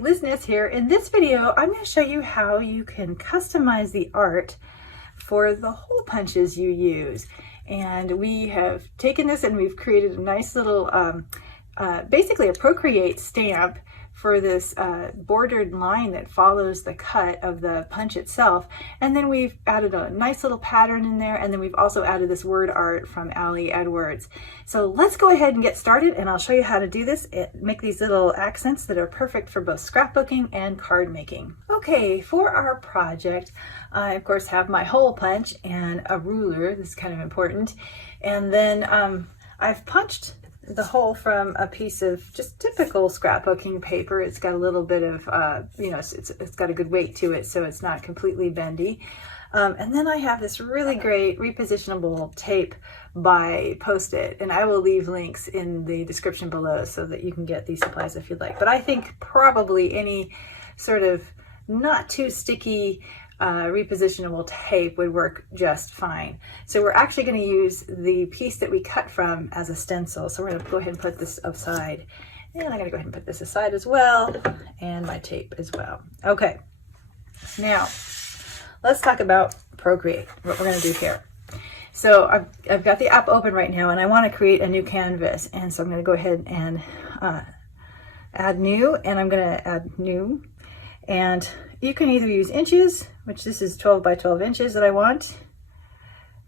Liz Ness here. In this video, I'm going to show you how you can customize the art for the hole punches you use. And we have taken this and we've created a nice little, basically a Procreate stamp for this bordered line that follows the cut of the punch itself. And then we've added a nice little pattern in there, and then we've also added this word art from Ali Edwards. So let's go ahead and get started, and I'll show you how to do this. Make these little accents that are perfect for both scrapbooking and card making. Okay, for our project, I of course have my hole punch and a ruler. This is kind of important. And then I've punched the hole from a piece of just typical scrapbooking paper. It's got a little bit of, it's got a good weight to it, so it's not completely bendy. And then I have this really great repositionable tape by Post-it, and I will leave links in the description below so that you can get these supplies if you'd like. But I think probably any sort of not too sticky repositionable tape would work just fine. So we're actually going to use the piece that we cut from as a stencil. So we're going to go ahead and put this aside. And I'm going to go ahead and put this aside as well, and my tape as well. Okay, now let's talk about Procreate, what we're going to do here. So I've got the app open right now, and I want to create a new canvas. And so I'm going to go ahead and add new, and I'm going to add new. And you can either use inches, which this is 12 by 12 inches that I want,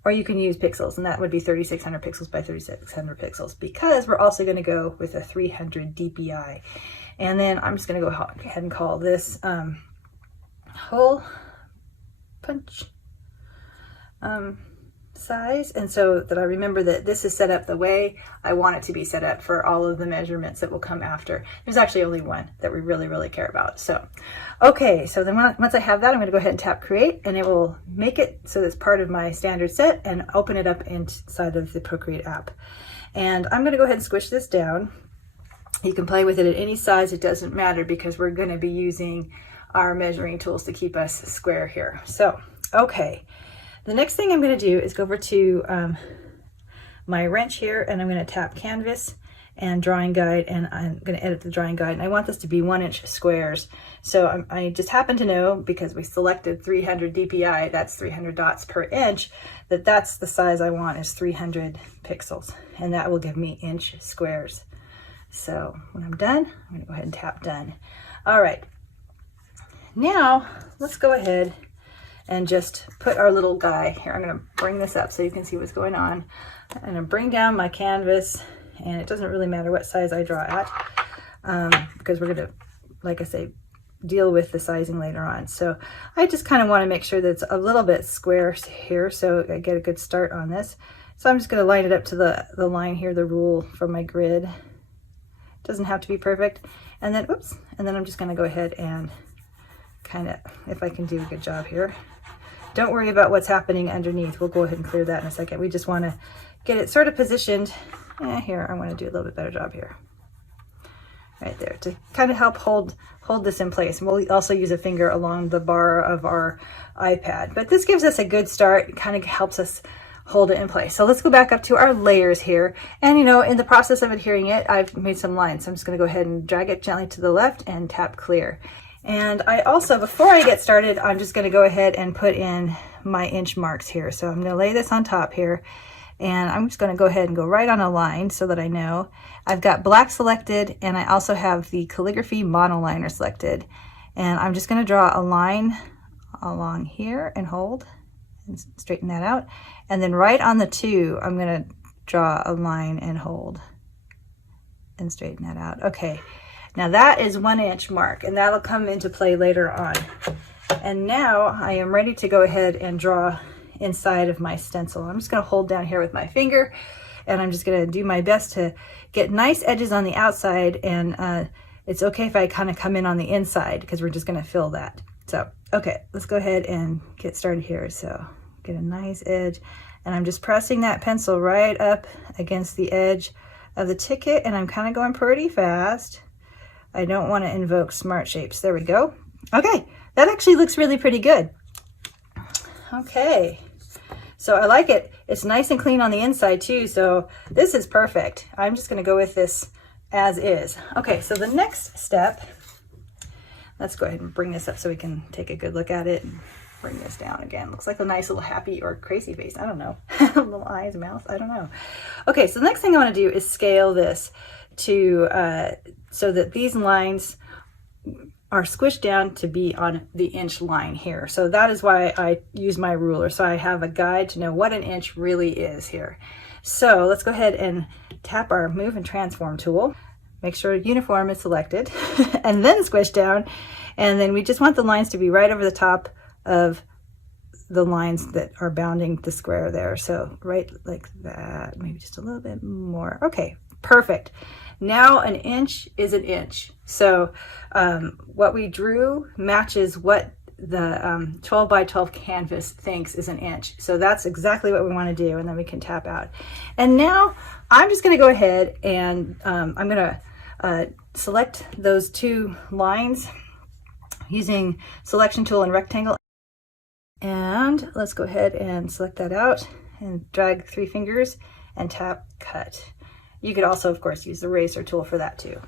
or you can use pixels, and that would be 3600 pixels by 3600 pixels, because we're also going to go with a 300 DPI. And then I'm just going to go ahead and call this hole punch size, and so that I remember that this is set up the way I want it to be set up for all of the measurements that will come after. There's actually only one that we really care about. So okay, so then once I have that, I'm going to go ahead and tap create, and it will make it so that's part of my standard set and open it up inside of the Procreate app. And I'm going to go ahead and squish this down. You can play with it at any size, it doesn't matter, because we're going to be using our measuring tools to keep us square here. So okay, the next thing I'm going to do is go over to my wrench here, and I'm going to tap canvas and drawing guide, and I'm going to edit the drawing guide, and I want this to be 1-inch squares. So I just happen to know, because we selected 300 DPI, that's 300 dots per inch, that's the size I want is 300 pixels, and that will give me inch squares. So when I'm done, I'm going to go ahead and tap done. All right, now let's go ahead and just put our little guy here. I'm going to bring this up so you can see what's going on. I'm going to bring down my canvas, and it doesn't really matter what size I draw at, because we're going to, like I say, deal with the sizing later on. So I just kind of want to make sure that it's a little bit square here, so I get a good start on this. So I'm just going to line it up to the line here, the rule from my grid. It doesn't have to be perfect. And then, oops, and then I'm just going to go ahead and kind of, if I can do a good job here. Don't worry about what's happening underneath. We'll go ahead and clear that in a second. We just want to get it sort of positioned. Here, I want to do a little bit better job here. Right there, to kind of help hold this in place. And we'll also use a finger along the bar of our iPad. But this gives us a good start. It kind of helps us hold it in place. So let's go back up to our layers here. And in the process of adhering it, I've made some lines. So I'm just going to go ahead and drag it gently to the left and tap clear. And I also, before I get started, I'm just going to go ahead and put in my inch marks here. So I'm going to lay this on top here, and I'm just going to go ahead and go right on a line so that I know. I've got black selected, and I also have the calligraphy monoliner selected. And I'm just going to draw a line along here and hold and straighten that out. And then right on the 2, I'm going to draw a line and hold and straighten that out. Okay. Now that is 1-inch mark, and that'll come into play later on. And now I am ready to go ahead and draw inside of my stencil. I'm just going to hold down here with my finger, and I'm just going to do my best to get nice edges on the outside, and it's okay if I kind of come in on the inside, because we're just going to fill that. So, okay, let's go ahead and get started here. So get a nice edge, and I'm just pressing that pencil right up against the edge of the ticket, and I'm kind of going pretty fast. I don't want to invoke smart shapes. There we go. Okay, that actually looks really pretty good. Okay, so I like it. It's nice and clean on the inside too, so this is perfect. I'm just going to go with this as is. Okay, so the next step let's go ahead and bring this up so we can take a good look at it and bring this down again. Looks like a nice little happy or crazy face. I don't know. Little eyes, mouth. I don't know. Okay, so the next thing I want to do is scale this to so that these lines are squished down to be on the inch line here. So that is why I use my ruler. So I have a guide to know what an inch really is here. So let's go ahead and tap our Move and Transform tool. Make sure uniform is selected and then squish down. And then we just want the lines to be right over the top of the lines that are bounding the square there. So right like that, maybe just a little bit more. Okay, perfect. Now an inch is an inch. So what we drew matches what the 12 by 12 canvas thinks is an inch. So that's exactly what we want to do, and then we can tap out. And now I'm just going to go ahead and I'm going to select those two lines using selection tool and rectangle. And let's go ahead and select that out and drag 3 fingers and tap cut. You could also, of course, use the eraser tool for that too.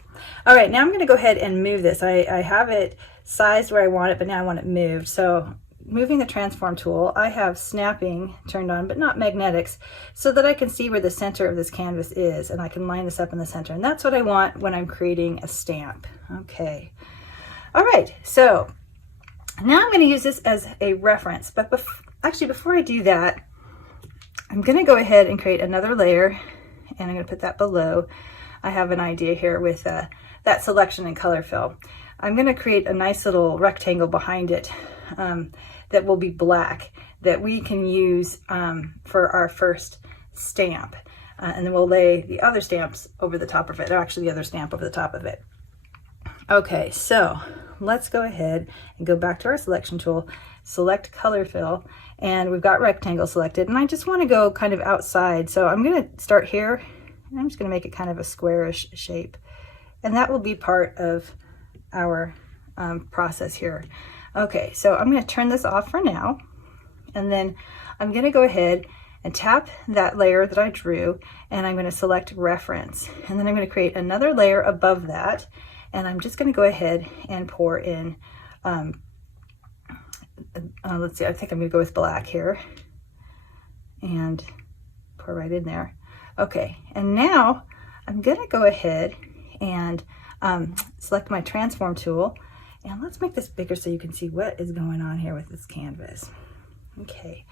All right, now I'm going to go ahead and move this. I have it sized where I want it, but now I want it moved. So moving the transform tool, I have snapping turned on, but not magnetics, so that I can see where the center of this canvas is, and I can line this up in the center. And that's what I want when I'm creating a stamp. Okay. All right, so now I'm going to use this as a reference, but before I do that, I'm going to go ahead and create another layer, and I'm going to put that below. I have an idea here with that selection and color fill. I'm going to create a nice little rectangle behind it that will be black, that we can use for our first stamp. And then we'll lay the other stamps over the top of it, or actually the other stamp over the top of it. Okay, so let's go ahead and go back to our selection tool, select color fill, and we've got rectangle selected, and I just want to go kind of outside. So I'm going to start here, and I'm just going to make it kind of a squarish shape, and that will be part of our process here. Okay, so I'm going to turn this off for now, and then I'm going to go ahead and tap that layer that I drew, and I'm going to select reference, and then I'm going to create another layer above that, and I'm just going to go ahead and pour in let's see, I think I'm going to go with black here and pour right in there. Okay, and now I'm going to go ahead and select my transform tool, and let's make this bigger so you can see what is going on here with this canvas. Okay,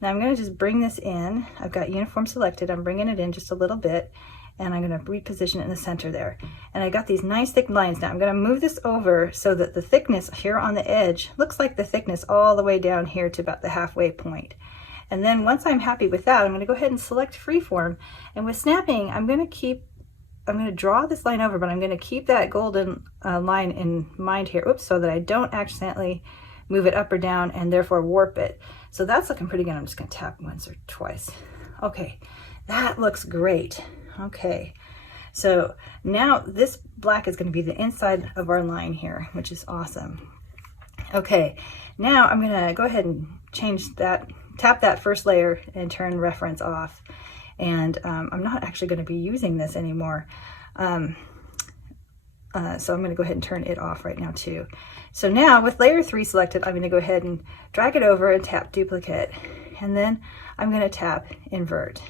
now I'm going to just bring this in. I've got uniform selected. I'm bringing it in just a little bit, and I'm going to reposition it in the center there. And I got these nice thick lines. Now I'm going to move this over so that the thickness here on the edge looks like the thickness all the way down here to about the halfway point. And then once I'm happy with that, I'm going to go ahead and select freeform. And with snapping, I'm going to draw this line over, but I'm going to keep that golden line in mind here, oops, so that I don't accidentally move it up or down and therefore warp it. So that's looking pretty good. I'm just going to tap once or twice. Okay, that looks great. Okay, so now this black is going to be the inside of our line here, which is awesome. Okay, now I'm going to go ahead and change that, tap that first layer and turn reference off. And I'm not actually going to be using this anymore. So I'm going to go ahead and turn it off right now too. So now with layer 3 selected, I'm going to go ahead and drag it over and tap duplicate. And then I'm going to tap invert.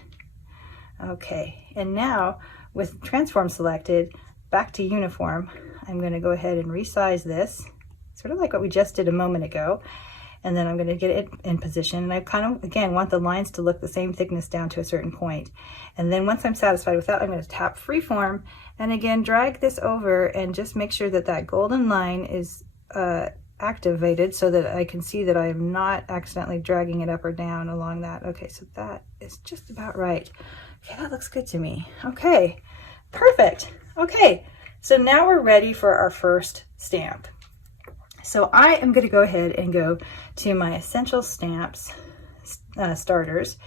Okay, and now with transform selected, back to uniform, I'm going to go ahead and resize this, sort of like what we just did a moment ago. And then I'm going to get it in position, and I kind of, again, want the lines to look the same thickness down to a certain point. And then once I'm satisfied with that, I'm going to tap freeform, and again, drag this over and just make sure that that golden line is activated so that I can see that I am not accidentally dragging it up or down along that. Okay, so that is just about right. Okay, that looks good to me. Okay, perfect. Okay, so now we're ready for our first stamp. So I am going to go ahead and go to my Essential Stamps starters,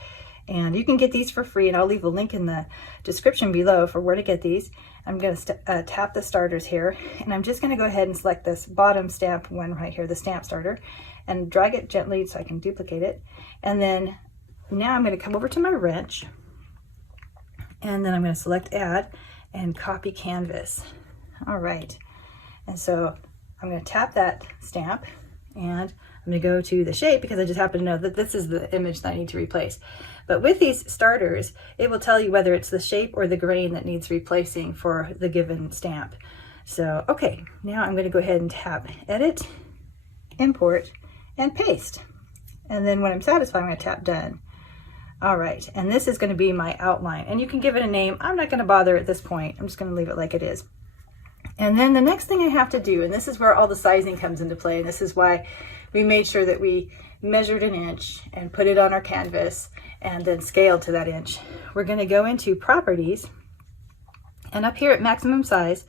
and you can get these for free, and I'll leave a link in the description below for where to get these. I'm going to tap the starters here, and I'm just going to go ahead and select this bottom stamp one right here, the stamp starter, and drag it gently so I can duplicate it. And then now I'm going to come over to my wrench, and then I'm going to select add and copy canvas. All right, and so I'm going to tap that stamp, and I'm going to go to the shape because I just happen to know that this is the image that I need to replace. But with these starters, it will tell you whether it's the shape or the grain that needs replacing for the given stamp. So, okay, now I'm going to go ahead and tap Edit, Import, and Paste. And then when I'm satisfied, I'm going to tap Done. All right, and this is going to be my outline. And you can give it a name. I'm not going to bother at this point. I'm just going to leave it like it is. And then the next thing I have to do, and this is where all the sizing comes into play, and this is why we made sure that we measured an inch and put it on our canvas and then scaled to that inch. We're going to go into Properties, and up here at maximum size,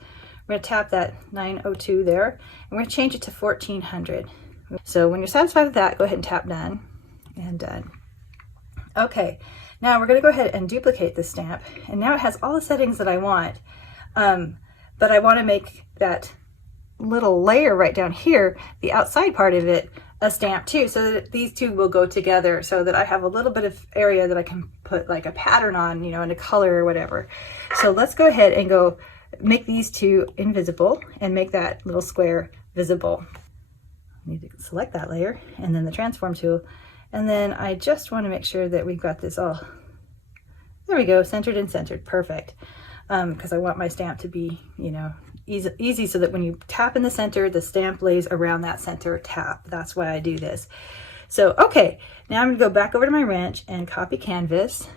we're going to tap that 902 there, and we're going to change it to 1400. So when you're satisfied with that, go ahead and tap Done, and Done. Okay, now we're going to go ahead and duplicate this stamp, and now it has all the settings that I want, but I want to make that little layer right down here, the outside part of it, a stamp too, so that these two will go together, so that I have a little bit of area that I can put like a pattern on, you know, in a color or whatever. So let's go ahead and go make these two invisible and make that little square visible. I need to select that layer and then the transform tool. And then I just want to make sure that we've got this all, there we go, centered and centered, perfect. Because I want my stamp to be, you know, easy so that when you tap in the center, the stamp lays around that center tap. That's why I do this. So, okay, now I'm going to go back over to my wrench and copy canvas.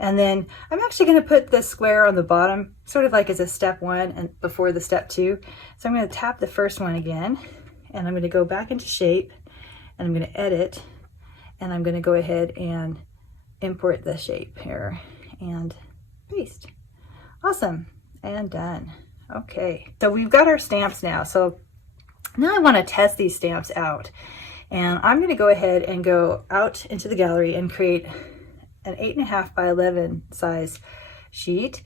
And then I'm actually going to put the square on the bottom, sort of like as a step 1 and before the step 2. So I'm going to tap the first one again, and I'm going to go back into shape, and I'm going to edit, and I'm going to go ahead and import the shape here and paste. Awesome, and done. Okay, so we've got our stamps now. So now I want to test these stamps out, and I'm going to go ahead and go out into the gallery and create an 8.5 by 11 size sheet.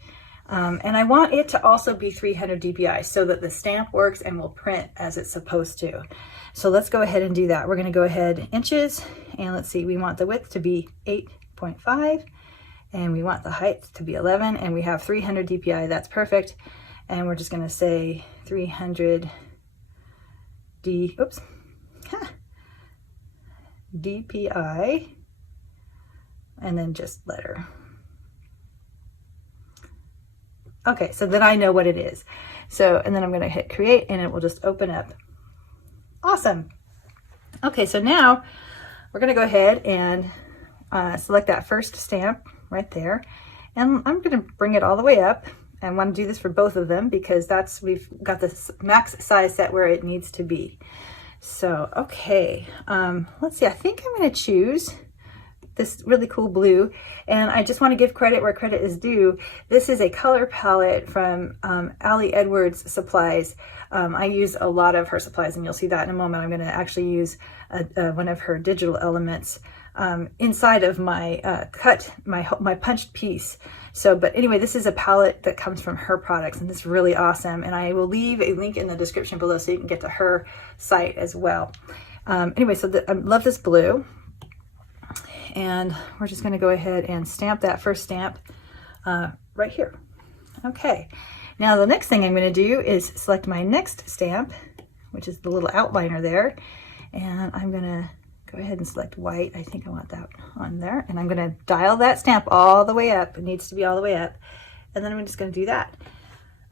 And I want it to also be 300 dpi so that the stamp works and will print as it's supposed to. So let's go ahead and do that. We're going to go ahead inches, and let's see, we want the width to be 8.5, and we want the height to be 11, and we have 300 dpi. That's perfect. And we're just going to say 300 dpi, and then just letter. Okay, so then I know what it is. So, and then I'm going to hit create, and it will just open up. Awesome. Okay, so now we're going to go ahead and select that first stamp right there, and I'm going to bring it all the way up. I want to do this for both of them because we've got the max size set where it needs to be. So, okay, let's see, I think I'm going to choose this really cool blue, and I just want to give credit where credit is due. This is a color palette from Ali Edwards Supplies. I use a lot of her supplies, and you'll see that in a moment. I'm going to actually use one of her digital elements inside of my my punched piece. So, but anyway, this is a palette that comes from her products, and it's really awesome. And I will leave a link in the description below so you can get to her site as well. Anyway, so I love this blue. And we're just going to go ahead and stamp that first stamp right here. Okay, now the next thing I'm going to do is select my next stamp, which is the little outliner there, and I'm going to go ahead and select white. I think I want that on there, and I'm going to dial that stamp all the way up. It needs to be all the way up, and then I'm just going to do that.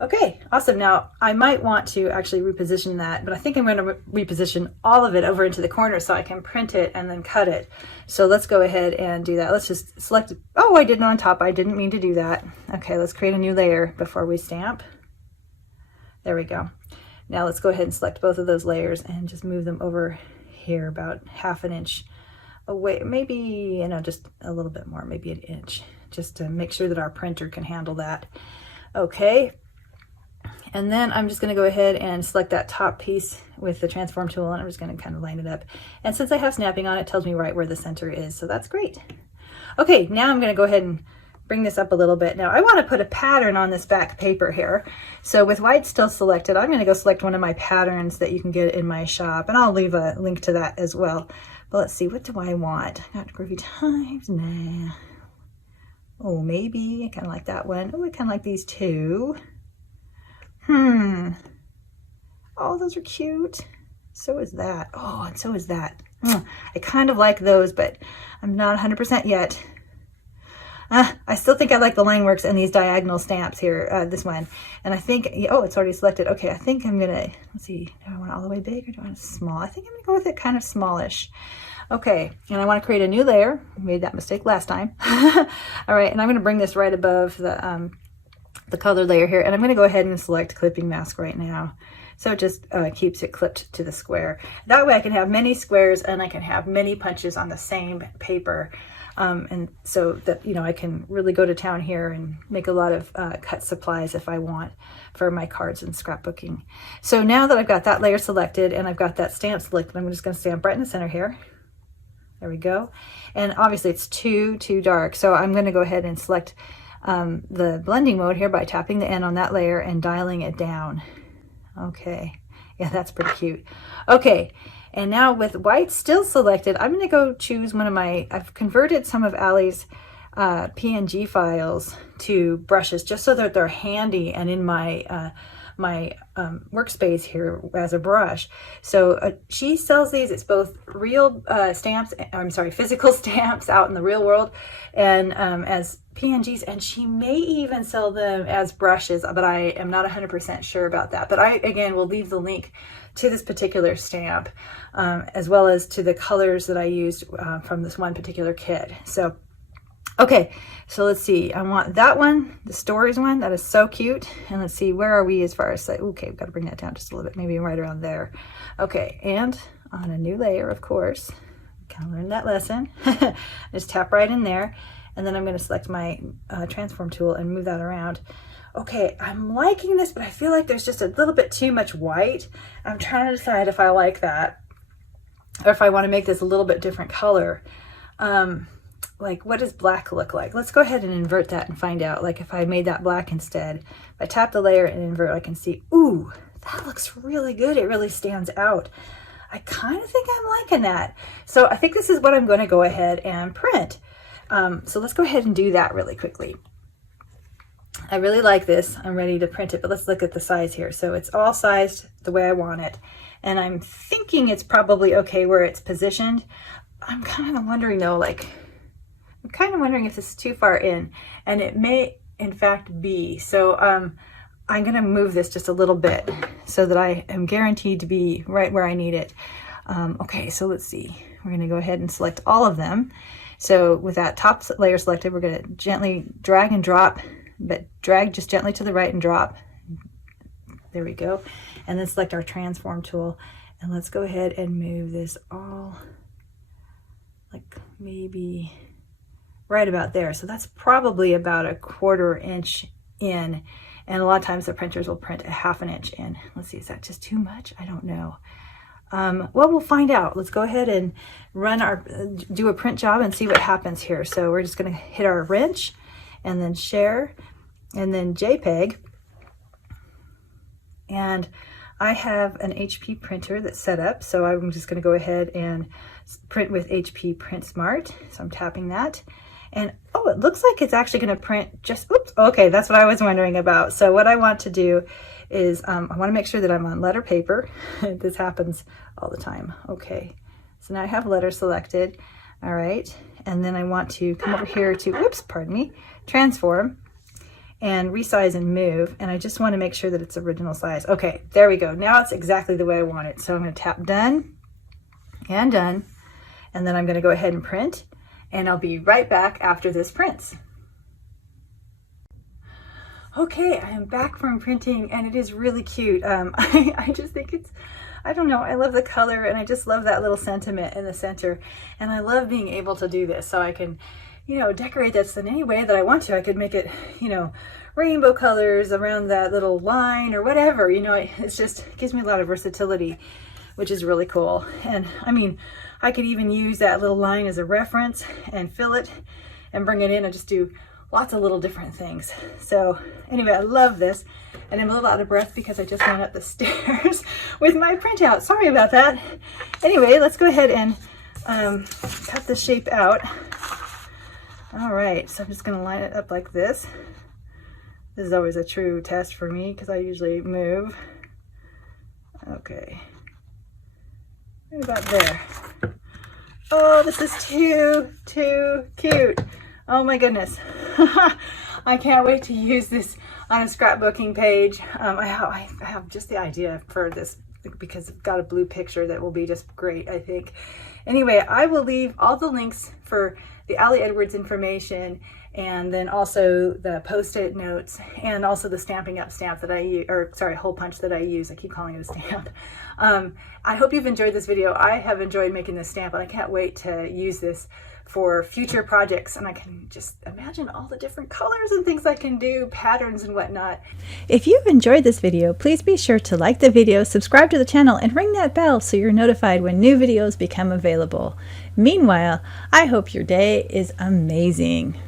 Okay, awesome. Now I might want to actually reposition that, but I think I'm going to reposition all of it over into the corner so I can print it and then cut it. So let's go ahead and do that. Let's just select, oh, I did it on top. I didn't mean to do that. Okay, let's create a new layer before we stamp. There we go. Now let's go ahead and select both of those layers and just move them over here about 1/2 inch away, maybe, you know, just a little bit more, maybe 1 inch, just to make sure that our printer can handle that. Okay. And then I'm just going to go ahead and select that top piece with the transform tool, and I'm just going to kind of line it up. And since I have snapping on, it tells me right where the center is, so that's great. Okay, now I'm going to go ahead and bring this up a little bit. Now I want to put a pattern on this back paper here. So with white still selected, I'm going to go select one of my patterns that you can get in my shop, and I'll leave a link to that as well. But let's see, what do I want? Not groovy times, nah. Oh, maybe I kind of like that one. Oh, I kind of like these two. Oh, those are cute. So is that. Oh, and so is that. I kind of like those, but I'm not 100% yet. I still think I like the line works and these diagonal stamps here, this one. And I think, oh, it's already selected. Okay, I think I'm gonna, let's see, do I want it all the way big or do I want it small? I think I'm gonna go with it kind of smallish. Okay, and I want to create a new layer. I made that mistake last time. All right, and I'm gonna bring this right above the color layer here, and I'm gonna go ahead and select clipping mask right now. So it just keeps it clipped to the square. That way I can have many squares and I can have many punches on the same paper. And so that, you know, I can really go to town here and make a lot of cut supplies if I want for my cards and scrapbooking. So now that I've got that layer selected and I've got that stamp selected, I'm just going to stamp right in the center here. There we go. And obviously it's too dark. So I'm going to go ahead and select the blending mode here by tapping the N on that layer and dialing it down. Okay. Yeah, that's pretty cute. Okay. And now with white still selected, I'm going to go choose one of my, I've converted some of Allie's PNG files to brushes just so that they're handy and in my workspace here as a brush. So she sells these. It's both real stamps, I'm sorry, physical stamps out in the real world and as PNGs, and she may even sell them as brushes, but I am not 100% sure about that. But I, again, will leave the link to this particular stamp, as well as to the colors that I used from this one particular kit. So, okay, so let's see. I want that one, the stories one. That is so cute. And let's see, where are we as far as, okay, we've got to bring that down just a little bit, maybe right around there. Okay, and on a new layer, of course, kind of learned that lesson. Just tap right in there. And then I'm going to select my transform tool and move that around. Okay, I'm liking this, but I feel like there's just a little bit too much white. I'm trying to decide if I like that or if I want to make this a little bit different color. Like, what does black look like? Let's go ahead and invert that and find out. Like, if I made that black instead, if I tap the layer and invert, I can see, ooh, that looks really good. It really stands out. I kind of think I'm liking that. So I think this is what I'm going to go ahead and print. So let's go ahead and do that really quickly. I really like this. I'm ready to print it, but let's look at the size here. So it's all sized the way I want it. And I'm thinking it's probably okay where it's positioned. I'm kind of wondering though, like, I'm kind of wondering if this is too far in, and it may in fact be. So I'm going to move this just a little bit so that I am guaranteed to be right where I need it. Okay, so let's see. We're going to go ahead and select all of them. So with that top layer selected, we're going to gently drag and drop, but drag just gently to the right and drop. There we go. And then select our transform tool. And let's go ahead and move this all like maybe right about there. So that's probably about a 1/4 inch in. And a lot of times the printers will print a 1/2 inch in. Let's see, is that just too much? I don't know. Well, we'll find out. Let's go ahead and do a print job and see what happens here. So we're just going to hit our wrench and then share and then JPEG. And I have an HP printer that's set up. So I'm just going to go ahead and print with HP Print Smart. So I'm tapping that. And oh, it looks like it's actually going to print just, oops, okay, that's what I was wondering about. So what I want to do is I want to make sure that I'm on letter paper. This happens all the time. Okay, so now I have letter selected. All right, and then I want to come over here to, whoops, pardon me, transform and resize and move. And I just want to make sure that it's original size. Okay, there we go. Now it's exactly the way I want it. So I'm going to tap done and done. And then I'm going to go ahead and print. And I'll be right back after this prints. Okay, I am back from printing and it is really cute. I just think it's, I don't know, I love the color and I just love that little sentiment in the center. And I love being able to do this so I can, you know, decorate this in any way that I want to. I could make it, you know, rainbow colors around that little line or whatever, you know, it's just, it gives me a lot of versatility, which is really cool. And I mean, I could even use that little line as a reference and fill it and bring it in and just do lots of little different things. So anyway, I love this. And I'm a little out of breath because I just went up the stairs with my printout. Sorry about that. Anyway, let's go ahead and cut the shape out. All right, so I'm just gonna line it up like this. This is always a true test for me because I usually move. Okay. Right about there. Oh, this is too cute. Oh my goodness. I can't wait to use this on a scrapbooking page. I have just the idea for this because I've got a blue picture that will be just great, I think. Anyway, I will leave all the links for the Allie Edwards information, and then also the post-it notes, and also the Stampin' Up stamp that I use, or sorry, hole punch that I use. I keep calling it a stamp. I hope you've enjoyed this video. I have enjoyed making this stamp, and I can't wait to use this for future projects, and I can just imagine all the different colors and things I can do, patterns and whatnot. If you've enjoyed this video, please be sure to like the video, subscribe to the channel, and ring that bell so you're notified when new videos become available. Meanwhile, I hope your day is amazing.